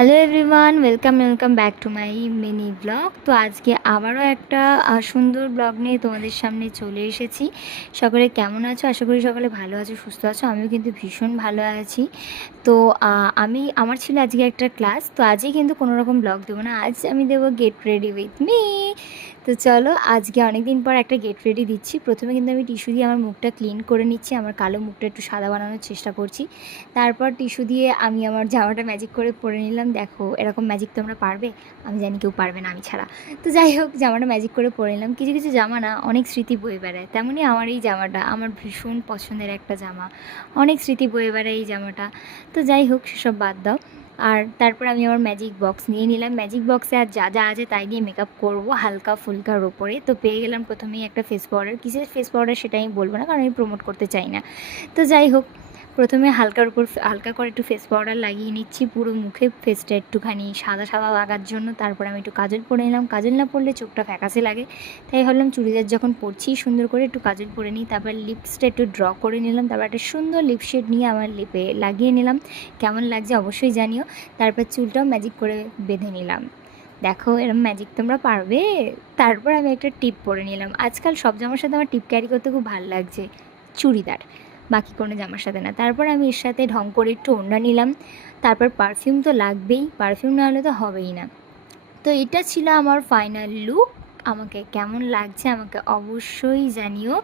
Hello everyone, welcome back to my mini blog. তো আজকে আবারও একটা সুন্দর ব্লগ নিয়ে তোমাদের সামনে চলে এসেছি। সকলে কেমন আছো? আশা করি সকলে ভালো আছো, সুস্থ আছো। আমিও কিন্তু ভীষণ ভালো আছি। তো আমার ছিল আজকে একটা ক্লাস, তো আজই কিন্তু কোনো রকম ব্লগ দেবো না। আজ আমি দেবো গেট রেডি উইথ মি। তো চলো, আজকে অনেক দিন পর একটা গেট রেডি দিচ্ছি। প্রথমে কিন্তু আমি টিস্যু দিয়ে আমার মুখটা ক্লিন করে নিচ্ছি, আমার কালো মুখটা একটু সাদা বানানোর চেষ্টা করছি। তারপর টিস্যু দিয়ে আমি আমার জামাটা ম্যাজিক করে পরে নিলাম। দেখো, এরকম ম্যাজিক তোমরা পারবে? আমি জানি কেউ পারবে না আমি ছাড়া। তো যাই হোক, জামাটা ম্যাজিক করে পরে নিলাম। কিছু কিছু জামা না অনেক স্মৃতি বয়ে বেড়ায়, তেমনই আমার এই জামাটা আমার ভীষণ পছন্দের একটা জামা, অনেক স্মৃতি বয়ে বেড়ায় এই জামাটা। তো যাই হোক, সেসব বাদ দাও। আর তারপর আমি আমার ম্যাজিক বক্স নিয়ে নিলাম। ম্যাজিক বক্সে আর যা যা আছে তাই দিয়ে মেকআপ করবো হালকা ফুলকার ওপরে। তো পেয়ে গেলাম প্রথমেই একটা ফেস পাউডার। কিসের ফেস পাউডার সেটা আমি বলবো না, কারণ আমি প্রমোট করতে চাই না। তো যাই হোক, প্রথমে হালকার উপর হালকা করে একটু ফেস পাউডার লাগিয়ে নিচ্ছি পুরো মুখে, ফেসটা একটুখানি সাদা সাদা লাগার জন্য। তারপর আমি একটু কাজল পরে নিলাম। কাজল না পরলে চোখটা ফ্যাকাসে লাগে, তাই ভাবলাম চুড়িদার যখন পরছি সুন্দর করে একটু কাজল পরে নিই। তারপর লিপসটা একটু ড্র করে নিলাম। তারপর একটা সুন্দর লিপ শেড নিয়ে আমার লিপে লাগিয়ে নিলাম। কেমন লাগছে অবশ্যই জানিও। তারপর চুলটাও ম্যাজিক করে বেঁধে নিলাম। দেখো, এরম ম্যাজিক তোমরা পারবে? তারপর আমি একটা টিপ পরে নিলাম। আজকাল সব জামার সাথে আমার টিপ ক্যারি করতে খুব ভালো লাগছে, চুড়িদার, বাকি কোনো জামার সাথে না। তারপর আমি এর সাথে ঢং করে একটু ওড়না নিলাম। তারপর পারফিউম তো লাগবেই, পারফিউম না হলে তো হবেই না। তো এটা ছিল আমার ফাইনাল লুক। আমাকে কেমন লাগছে আমাকে অবশ্যই জানিও।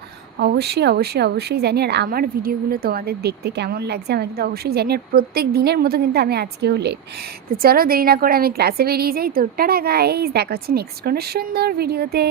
অবশ্যই জানি। আর আমার ভিডিওগুলো তোমাদের দেখতে কেমন লাগছে আমাকে কিন্তু অবশ্যই জানি। আর প্রত্যেক দিনের মতো কিন্তু আমি আজকেও লেট। তো চলো, দেরি না করে আমি ক্লাসে বেরিয়ে যাই। তো টাটা গাইস, দেখা হচ্ছে নেক্সট কোনো সুন্দর ভিডিওতে।